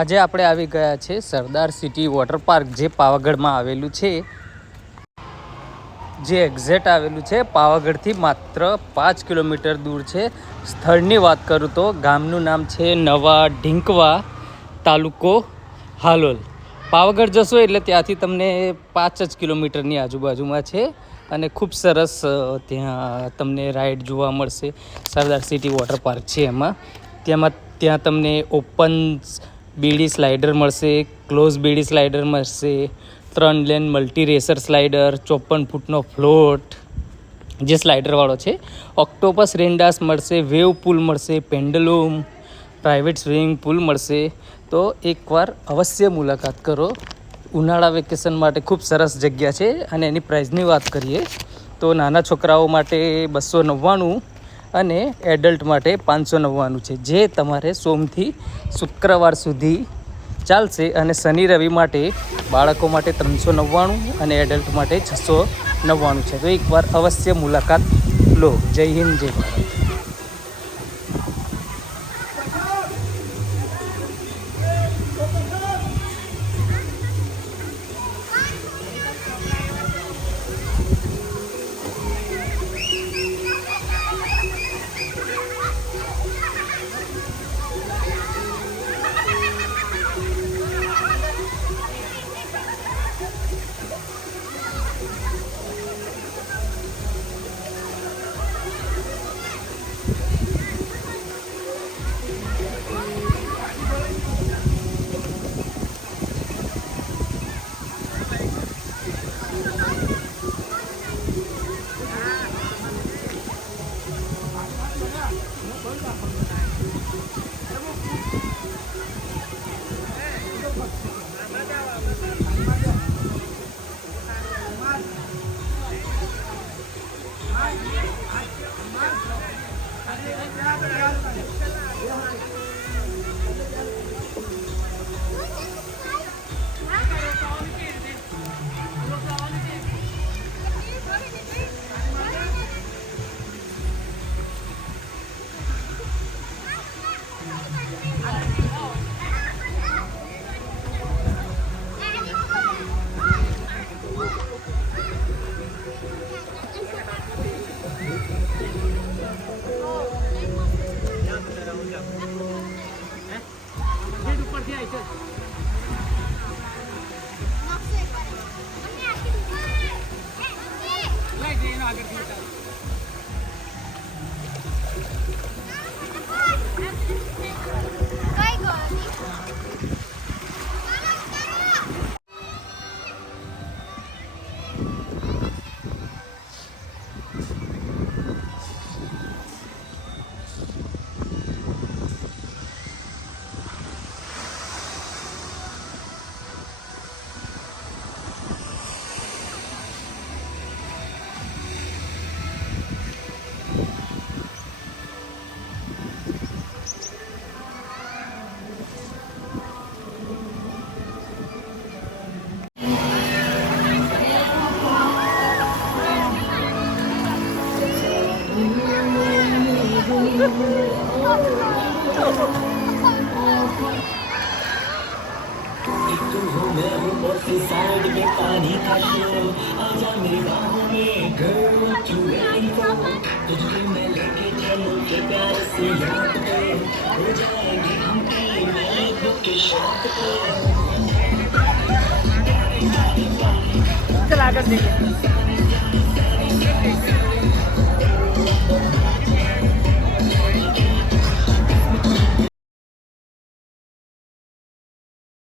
આજે આપણે આવી ગયા છે સરદાર સિટી વોટર પાર્ક, જે પાવાગઢમાં આવેલું છે, જે એક્ઝેક્ટ આવેલું છે પાવાગઢથી માત્ર 5 કિલોમીટર દૂર છે. સ્થળની વાત કરું તો ગામનું નામ છે નવા ઢીંકવા, તાલુકો હાલોલ. પાવાગઢ જશો એટલે ત્યાંથી તમને 5 જ કિલોમીટરની આજુબાજુમાં છે અને ખૂબ સરસ ત્યાં તમને રાઈડ જોવા મળશે. સરદાર સિટી વોટર પાર્ક છે ત્યાં તમને ઓપન બીડી સ્લાઇડર મળશે, ક્લોઝ બીડી સ્લાઇડર મળશે, 3 લેન મલ્ટી રેસર સ્લાઇડર, 54 ફૂટનો ફ્લોટ જે સ્લાઇડરવાળો છે, ઓક્ટોપસ રેન્ડાસ મળશે, વેવ પુલ મળશે, પેન્ડલુમ, પ્રાઇવેટ સ્વિમિંગ પુલ મળશે. તો એકવાર અવશ્ય મુલાકાત કરો. ઉનાળા વેકેશન માટે ખૂબ સરસ જગ્યા છે. અને એની પ્રાઇઝની વાત કરીએ તો નાના છોકરાઓ માટે 299 અને એડલ્ટ માટે 599 છે, જે તમારે સોમથી શુક્રવાર સુધી ચાલશે. અને શનિ રવિ માટે બાળકો માટે 399 અને એડલ્ટ માટે 699 છે. તો એકવાર અવશ્ય મુલાકાત લો. જય હિન્દ, જય ભારત. साइड में पानी का शो, आजा मेरी बाहों में girl, what you waiting for? तुझे मैं लेके चलूं के प्यार से याद पे, हो जाएंगी घंटी नई बुक के शौक पे. चला कर देखिए.